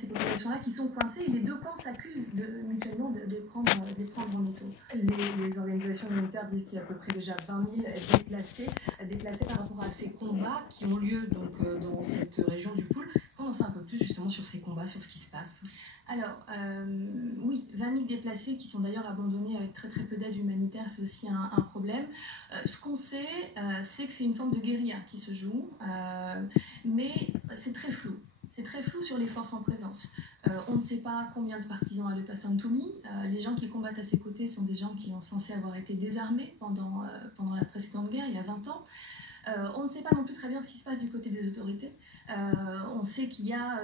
ces populations-là qui sont coincées et les deux camps s'accusent mutuellement de les prendre en étau. Les organisations humanitaires disent qu'il y a à peu près déjà 20 000 déplacés par rapport à ces combats qui ont lieu donc, dans cette région du Pool. Est-ce qu'on en sait un peu plus justement sur ces combats, sur ce qui se passe? Alors, oui, 20 000 déplacés qui sont d'ailleurs abandonnés avec très très peu d'aide humanitaire, c'est aussi un problème. Ce qu'on sait, c'est que c'est une forme de guérilla qui se joue, mais c'est très flou. C'est très flou sur les forces en présence. On ne sait pas combien de partisans a le Pastantoumi. Les gens qui combattent à ses côtés sont des gens qui sont censés avoir été désarmés pendant la précédente guerre, il y a 20 ans. On ne sait pas non plus très bien ce qui se passe du côté des autorités. On sait qu'il y a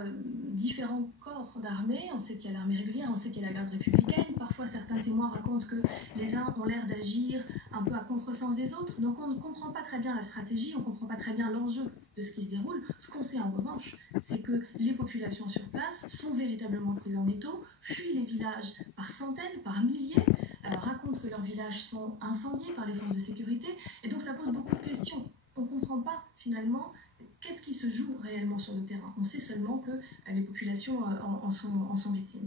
différents corps d'armée, on sait qu'il y a l'armée régulière, on sait qu'il y a la garde républicaine. Parfois, certains témoins racontent que les uns ont l'air d'agir un peu à contresens des autres. Donc, on ne comprend pas très bien la stratégie, on ne comprend pas très bien l'enjeu de ce qui se déroule. Ce qu'on sait en revanche, c'est que les populations sur place sont véritablement prises en étau, fuient les villages par centaines, par milliers, racontent que leurs villages sont incendiés par les forces de sécurité. Et donc, ça pose beaucoup de questions. On ne comprend pas finalement qu'est-ce qui se joue réellement sur le terrain. On sait seulement que les populations en sont victimes.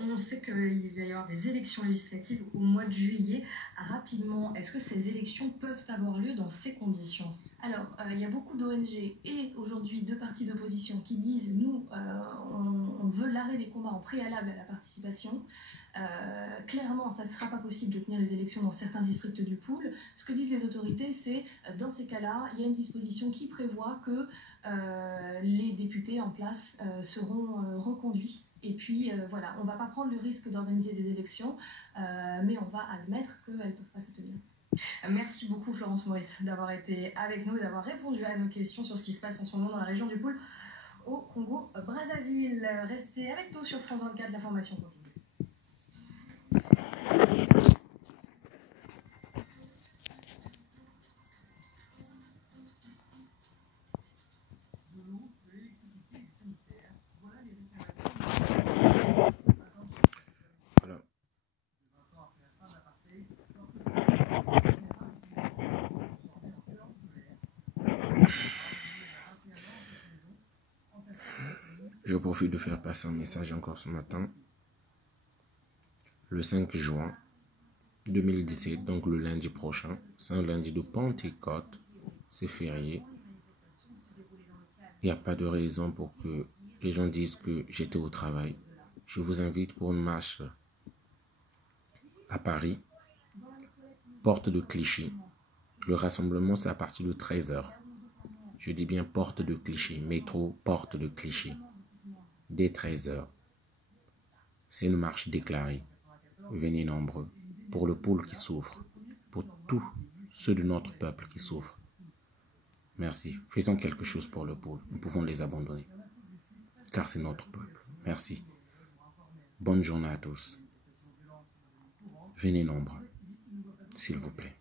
On sait qu'il va y avoir des élections législatives au mois de juillet. Rapidement, est-ce que ces élections peuvent avoir lieu dans ces conditions? Alors, il y a beaucoup d'ONG et aujourd'hui deux partis d'opposition qui disent nous, on veut l'arrêt des combats en préalable à la participation. Clairement, ça ne sera pas possible de tenir les élections dans certains districts du Pool. Ce que disent les autorités, c'est dans ces cas-là, il y a une disposition qui prévoit que les députés en place seront reconduits. Et puis voilà, on ne va pas prendre le risque d'organiser des élections, mais on va admettre qu'elles ne peuvent pas se tenir. Merci beaucoup Florence Maurice d'avoir été avec nous et d'avoir répondu à nos questions sur ce qui se passe en ce moment dans la région du Pool au Congo-Brazzaville. Restez avec nous sur France 24, la formation continue. Je profite de faire passer un message encore ce matin. Le 5 juin 2017, donc le lundi prochain, c'est un lundi de Pentecôte, c'est férié. Il n'y a pas de raison pour que les gens disent que j'étais au travail. Je vous invite pour une marche à Paris, porte de Clichy. Le rassemblement, c'est à partir de 13h. Je dis bien porte de Clichy, métro, porte de Clichy. Dès 13h. C'est une marche déclarée. Venez nombreux. Pour le pôle qui souffre. Pour tous ceux de notre peuple qui souffrent. Merci. Faisons quelque chose pour le pôle. Nous pouvons les abandonner. Car c'est notre peuple. Merci. Bonne journée à tous. Venez nombreux. S'il vous plaît.